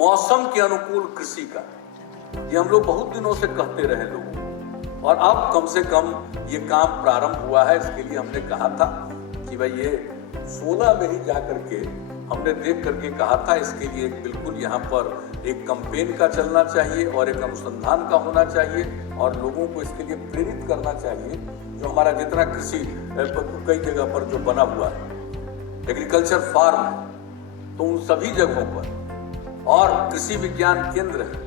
मौसम के अनुकूल कृषि का, ये हम लोग बहुत दिनों से कहते रहे लोगों को, और अब कम से कम ये काम प्रारंभ हुआ है। इसके लिए हमने कहा था कि भाई ये 16 में ही जा करके हमने देख करके कहा था, इसके लिए बिल्कुल यहाँ पर एक कैंपेन का चलना चाहिए और एक अनुसंधान का होना चाहिए और लोगों को इसके लिए प्रेरित करना चाहिए। जो हमारा जितना कृषि कई जगह पर जो बना हुआ है एग्रीकल्चर फार्म है, तो उन सभी जगहों पर और कृषि विज्ञान केंद्र है,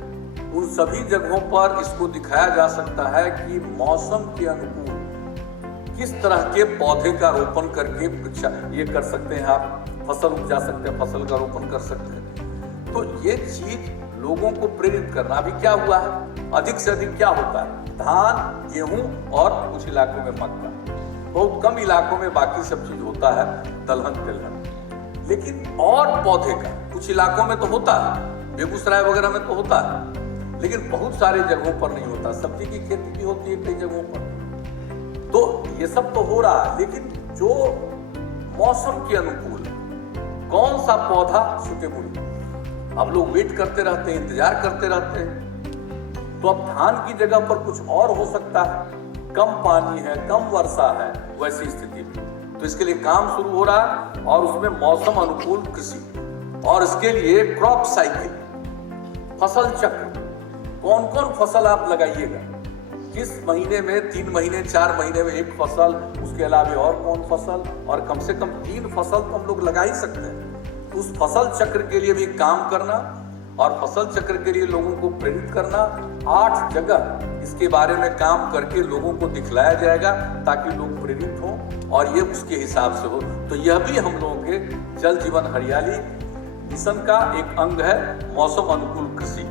उन सभी जगहों पर इसको दिखाया जा सकता है कि मौसम के अनुकूल किस तरह के पौधे का रोपण करके ये कर सकते हैं, आप फसल उपजा सकते हैं, फसल का रोपण कर सकते हैं। तो ये चीज लोगों को प्रेरित करना। अभी क्या हुआ है, अधिक से अधिक क्या होता है, धान, गेहूं और कुछ इलाकों में मक्का, बहुत कम इलाकों में बाकी सब चीज होता है, दलहन तिलहन। लेकिन और पौधे का कुछ इलाकों में तो होता है, बेगूसराय वगैरह में तो होता है, लेकिन बहुत सारे जगहों पर नहीं होता। सब्जी की खेती भी होती है कई जगहों पर, तो ये सब तो हो रहा है। लेकिन जो मौसम के अनुकूल कौन सा पौधा सुटेबल, अब लोग वेट करते रहते हैं, इंतजार करते रहते हैं। तो अब धान की जगह पर कुछ और हो सकता है, कम पानी है, कम वर्षा है, वैसी स्थिति में तो इसके लिए काम शुरू हो रहा है और उसमें मौसम अनुकूल कृषि और इसके लिए क्रॉप साइकिल, फसल चक्र, कौन कौन फसल आप लगाइएगा, किस महीने में, 3 महीने 4 महीने में एक फसल, उसके अलावा और कौन फसल, और कम से कम 3 फसल तो हम लोग लगा ही सकते हैं। तो उस फसल चक्र के लिए भी काम करना और फसल चक्र के लिए लोगों को प्रेरित करना, 8 जगह इसके बारे में काम करके लोगों को दिखलाया जाएगा ताकि लोग प्रेरित हों और ये उसके हिसाब से हो। तो यह भी हम लोगों के जल जीवन हरियाली मिशन का एक अंग है, मौसम अनुकूल कृषि।